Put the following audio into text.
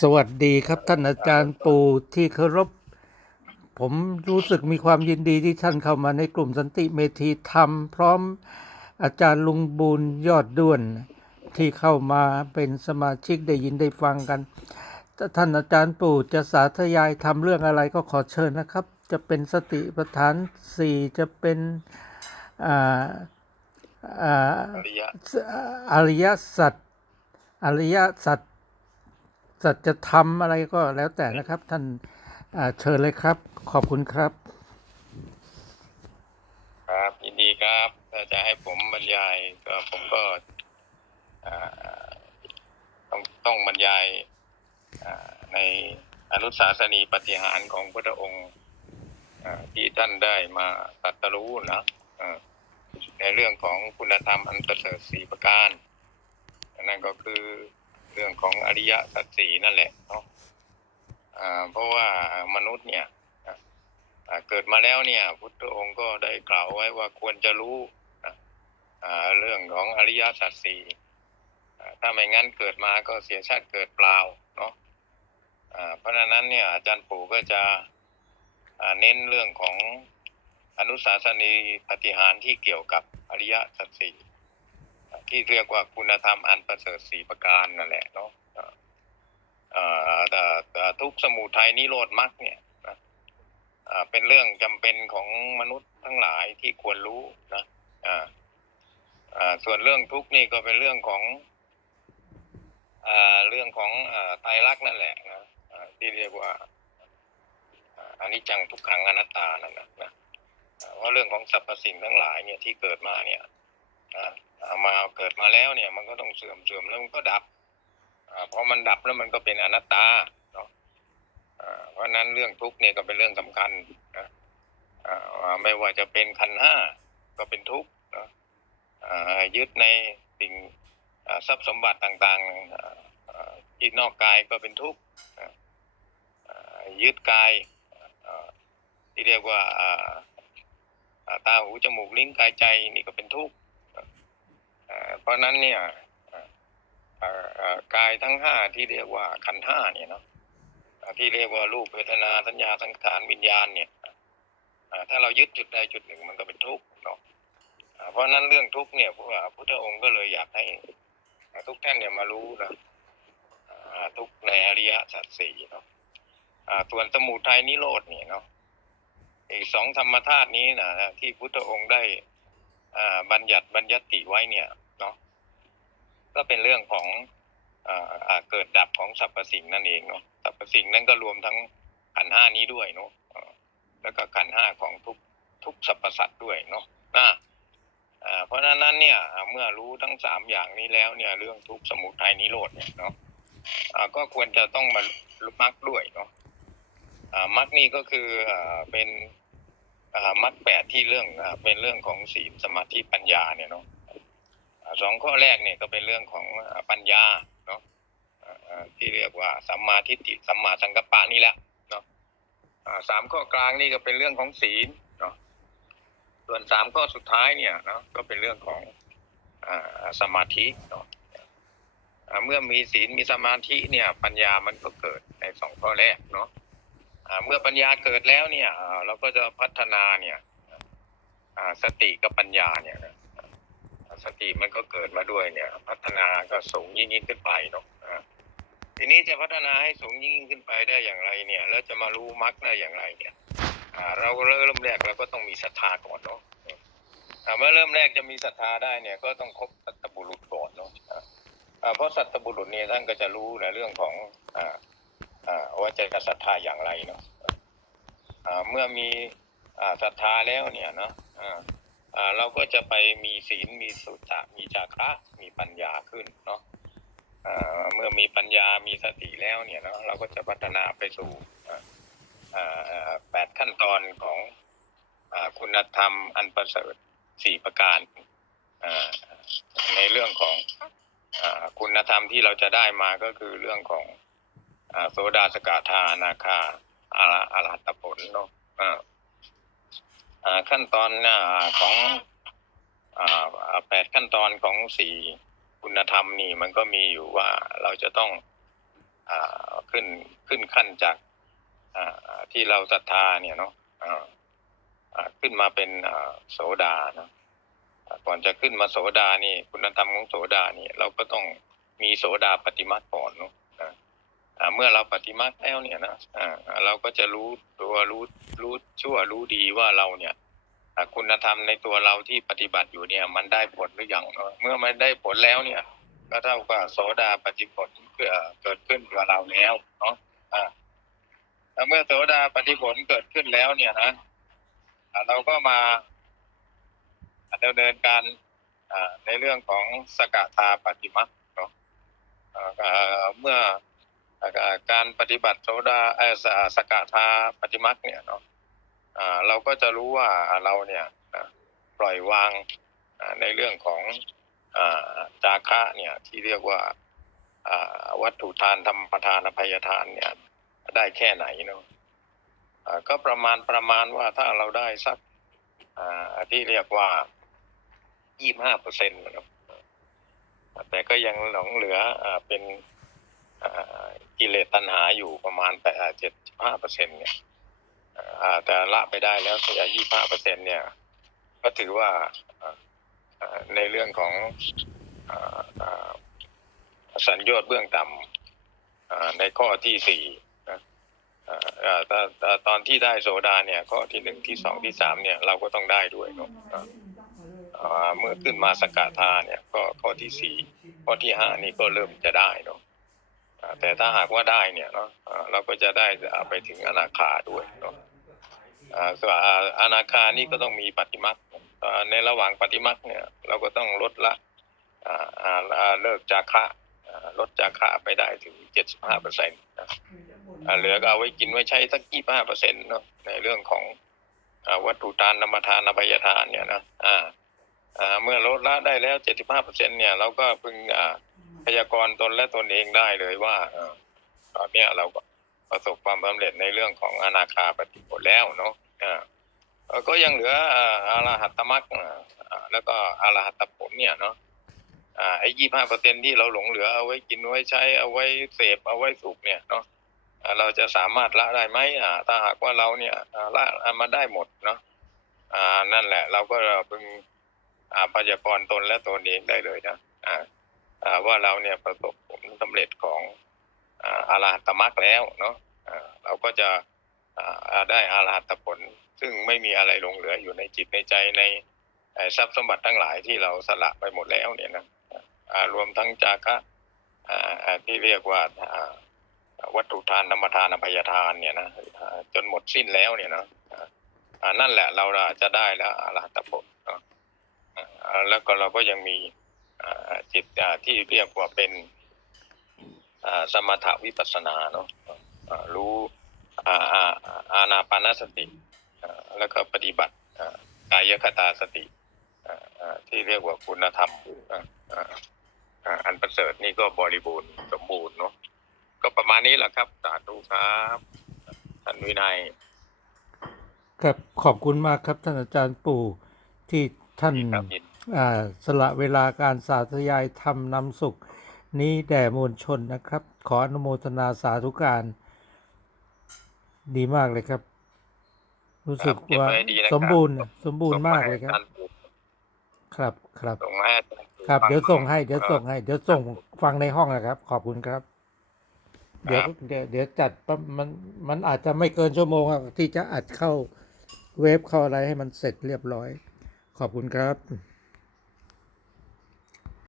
สวัสดีครับท่านอาจารย์ปูที่เคารพ ผมรู้สึกมีความยินดีที่ท่านเข้ามาในกลุ่มสันติเมธีธรรม พร้อมอาจารย์ลุงบูลยอดด้วน ที่เข้ามาเป็นสมาชิกได้ยินได้ฟังกันท่านอาจารย์ปู่จะสาธยายทำเรื่องอะไรก็ขอเชิญนะครับ จะเป็นสติปัฏฐานสี่จะเป็นอ่าอ่าอริยะอริยสัจอริยสัจ สัจธรรมอะไรก็แล้วแต่นะครับ ท่านเชิญเลยครับ ขอบคุณครับ ครับยินดีครับถ้าจะให้ผมบรรยายก็ผมก็ต้องต้องบรรยายในอนุสาสนีปฏิหารของพระองค์ที่ท่านได้มาตรัสรู้นะในเรื่องของคุณธรรมอันประเสริฐสี่ประการนั่นก็คือ เรื่องของอริยสัจสี่นั่นแหละเนาะเพราะว่ามนุษย์เนี่ยเกิดมาแล้วเนี่ย พุทธองค์ก็ได้กล่าวไว้ว่าควรจะรู้เรื่องของอริยสัจสี่ถ้าไม่งั้นเกิดมาก็เสียชาติเกิดเปล่าเนาะเพราะฉะนั้นเนี่ยอาจารย์ปู่ก็จะเน้นเรื่องของอนุสาสนีปฏิหารที่เกี่ยวกับอริยสัจสี่ ที่เรียกว่าคุณธรรมอันประเสริฐสี่ประการนั่นแหละเนาะแต่ทุกสมุทัยนิโรธมรรคเนี่ยอ่าเป็นเรื่องจำเป็นของมนุษย์ทั้งหลายที่ควรรู้นะส่วนเรื่องทุกข์นี่ก็เป็นเรื่องของอเรื่องของอไตรลักษณ์นั่นแหละนะที่เรียกว่าอ่านิจจังทุกขังอนัตตานั่นนะนะอ่าว่าเรื่องของสรรพสิ่งทั้งหลายเนี่ยที่เกิดมาเนี่ย มาเกิดมาแล้วเนี่ยมันก็ต้องเสื่อมเสื่อมแล้วมันก็ดับอ่าพอมันดับแล้วมันก็เป็นอนัตตาเนาะเพราะนั้นเรื่องทุกข์เนี่ยก็เป็นเรื่องสำคัญนะไม่ว่าจะเป็นขันห้าก็เป็นทุกข์นะยึดในสิ่งทรัพย์สมบัติต่างๆที่นอกกายก็เป็นทุกข์ยึดกายที่เรียกว่าตาหูจมูกลิ้นกายใจนี่ก็เป็นทุกข์ ราะนั้นเนี่ยกายทั้งห้าที่เรียกว่าขันห้าเนี่ยเนาะที่เรียกว่ารูปเวทนาสัญญาสังขารวิญญาณเนี่ยถ้าเรายึดจุดใดจุดหนึ่งมันก็เป็นทุกข์เนาะเพราะนั้นเรื่องทุกข์เนี่ยพระพุทธองค์ก็เลยอยากให้ทุกท่านเนี่ยมารู้นะทุกข์ในอริยสัจสี่เนาะส่วนสมุทัยนิโรธเนี่ยเนาะอีกสองธรรมธาตุนี้นะที่พุทธองค์ได้บัญญัติบัญญัติไว้เนี่ย ก็เป็นเรื่องของอ่อเกิดดับของสรรพสิ่งนั่นเองเนาะสรรพสิ่งนั้นก็รวมทั้งขันห้านี้ด้วยเนาะแล้วก็ขันห้าของทุกทุกสรรพสัตว์ด้วยเนาะนะเพราะฉะนั้นเนี่ยเมื่อรู้ทั้งสามอย่างนี้แล้วเนี่ยเรื่องทุกข์สมุทัยนิโรธเนี่ยเนาะก็ควรจะต้องมามรรคด้วยเนาะมรรคนี่ก็คือเป็นมรรคแปดที่เรื่องเป็นเรื่องของศีลสมาธิปัญญาเนี่ยเนาะ สองข้อแรกเนี่ยก็เป็นเรื่องของปัญญาเนาะที่เรียกว่าสัมมาทิฏฐิสัมมาสังกัปปะนี่แหละเนาะสามข้อกลางนี่ก็เป็นเรื่องของศีลเนาะส่วนสามข้อสุดท้ายเนี่ยเนาะก็เป็นเรื่องของอสมาธิเนาะเมื่อมีศีลมีสมาธิเนี่ยปัญญามันก็เกิดในสองข้อแรกเนาะเมื่อปัญญาเกิดแล้วเนี่ยเราก็จะพัฒนาเนี่ยสติกับปัญญาเนี่ยนะ สติมันก็เกิดมาด้วยเนี่ย พัฒนาก็สูงยิ่งยิ่งขึ้นไปเนาะทีนี้จะพัฒนาให้สูงยิ่งขึ้นไปได้อย่างไรเนี่ย แล้วจะมารู้มรรคได้อย่างไรเนี่ยเราเริ่มแรกเราก็ต้องมีศรัทธาก่อนเนาะเมื่อเริ่มแรกจะมีศรัทธาได้เนี่ย ก็ต้องคบสัตบุรุษก่อนเนาะเพราะสัตบุรุษเนี่ยท่านก็จะรู้ในเรื่องของอ่าอ่าว่าจะศรัทธาอย่างไรเนาะเมื่อมีศรัทธาแล้วเนี่ยเนาะ เราก็จะไปมีศีลมีสุตะมีจาคะมีปัญญาขึ้นเนาะเมื่อมีปัญญามีสติแล้วเนี่ยเนาะเราก็จะพัฒนาไปสู่แปดขั้นตอนของอคุณธรรมอันประเสริฐสี่ประการในเรื่องของอคุณธรรมที่เราจะได้มาก็คือเรื่องของอโสดาสกาธานาคาอาระอรหัตผลเนาะ ขั้นตอนอของแปดขั้นตอนของสี่คุณธรรมนี่มันก็มีอยู่ว่าเราจะต้องอขึ้นขึ้นขั้นจากที่เราศรัทธาเนี่ยเนาะขึ้นมาเป็นโสดาเนาะก่อนจะขึ้นมาโสดานี่ คุณธรรมของโสดานี่ เราก็ต้องมีโสดาปฏิมาก่อนเนาะ เมื่อเราปฏิมาแล้วเนี่ยนะเราก็จะรู้ตัวรู้รู้ชั่วรู้ดีว่าเราเนี่ยคุณธรรมในตัวเราที่ปฏิบัติอยู่เนี่ย มันได้ผลหรือยังเมื่อมันได้ผลแล้วเนี่ย ก็เท่ากับโสดาปฏิผลเกิดเกิดขึ้นกับเราแล้วเนาะแล้วเมื่อโสดาปฏิผลเกิดขึ้นแล้วเนี่ยนะเราก็มาดำเนินการในเรื่องของสกทาปฏิมักเนาะเมื่อ การปฏิบัติโสดาเอสสกทาปฏิมักเนี่ยเนาะเราก็จะรู้ว่าเราเนี่ยปล่อยวางในเรื่องของจาคะเนี่ยที่เรียกว่าวัตถุทานธรรมทานอภัยทานเนี่ยได้แค่ไหนเนาะก็ประมาณประมาณว่าถ้าเราได้สักที่เรียกว่ายี่ห้าเปอร์เซ็นต์นะครับแต่ก็ยังหลงเหลืออเป็น กิเลสตัณหาอยู่ประมาณแปดเจ็ดห้าเปอร์เซ็นต์เนี่ยแต่ละไปได้แล้วส่วนใหญ่ยี่ห้าเปอร์เซ็นเนี่ย ก็ถือว่าในเรื่องของออสัญญาณเบื้องต่ำในข้อที่สี่นะอ่าอ่าแต่แต่ตอนที่ได้โซดาเนี่ยข้อที่หนึ่งที่สองที่สามเนี่ย เราก็ต้องได้ด้วยเนาะเมื่อขึ้นมาสกทาเนี่ย ก็ข้อที่สี่ข้อที่ห้านี่ก็เริ่มจะได้เนาะ แต่ถ้าหากว่าได้เนี่ยเนาะเราก็จะได้ไปถึงอนาคาด้วยเนาะส่วนอนาคานี่ก็ต้องมีปฏิมักในระหว่างปฏิมักเนี่ย เราก็ต้องลดละเลิกจาคะอ่าลดจาคะไปได้ถึงเจ็ดสิบห้าเปอร์เซ็นต์เหลือก็เอาไว้กินไว้ใช้สักยี่ห้าเปอร์เซ็นต์เนาะในเรื่องของวัตถุทานนามทานอภัยทานเนี่ยนะเมื่อลดละได้แล้วเจ็ดสิบห้าเปอร์เซ็นต์เนี่ยเราก็พึงอ่า พยากรณ์ตนและตนเองได้เลยว่าตอนนี้เราก็ประสบความสำเร็จในเรื่องของอนาคาปฏิผลแล้วเนาะก็ยังเหลืออารหัตมรรคแล้วก็อรหัตผลเนี่ยเนาะไอ้ยี่ห้าเปอร์เซ็นที่เราหลงเหลือเอาไว้กินไว้ใช้เอาไว้เสพเอาไว้สุกเนี่ยเนาะเราจะสามารถละได้ไหมถ้าหากว่าเราเนี่ยละมาได้หมดเนาะอ่านั่นแหละ เราก็พึงอ่าพยากรตนและตนเองได้เลยนะอ่า ว่าเราเนี่ยประสบผลสำเร็จของอารหัตมรรคแล้วเนาะเราก็จะได้อารหัตผล ซึ่งไม่มีอะไรหลงเหลืออยู่ในจิตในใจในทรัพย์สมบัติทั้งหลายที่เราสละไปหมดแล้วเนี่ยนะรวมทั้งจาคะที่เรียกว่าวัตถุทานธรรมทานอภัยทานเนี่ยนะจนหมดสิ้นแล้วเนี่ยนะอ่าอ่านั่นแหละเราจะได้แล้วอรหัตผลแล้วก็เราก็ยังมี จิตอ่าที่เรียกว่าเป็นอ่าสมถะวิปัสสนาเนาะอ่ารู้อ่าอ่าอานาปานสติอ่าแล้วก็ปฏิบัติอ่ากายคตาสติอ่าอ่าที่เรียกว่าคุณธรรมอ่าอ่าอ่าอันประเสริฐนี่ก็บริบูรณ์สมบูรณ์เนาะก็ประมาณนี้แหละครับสาธุครับท่านวินัยครับขอบคุณมากครับท่านอาจารย์ปู่ที่ท่านครับยินอ่า สละเวลาการสาธยายธรรมนำสุข นี้แด่มวลชนนะครับ ขออนุโมทนาสาธุการ ดีมากเลยครับ รู้สึกครับเก็บว่าไว้ดีนะครับสมบูรณ์ สมบูรณ์มากเลยครับส่งให้ท่านปู่ครับครับส่งมาให้ท่านปู่ครับฟังเดี๋ยวส่งให้เดี๋ยวส่งให้ เดี๋ยวส่งฟังในห้องนะครับ ขอบคุณครับเดี๋ยวครับเดี๋ยวเดี๋ยวจัดปั๊บมันมันอาจจะไม่เกินชั่วโมงอะที่จะอัดเข้าเว็บเข้าอะไรให้มันเสร็จเรียบร้อย ขอบคุณครับ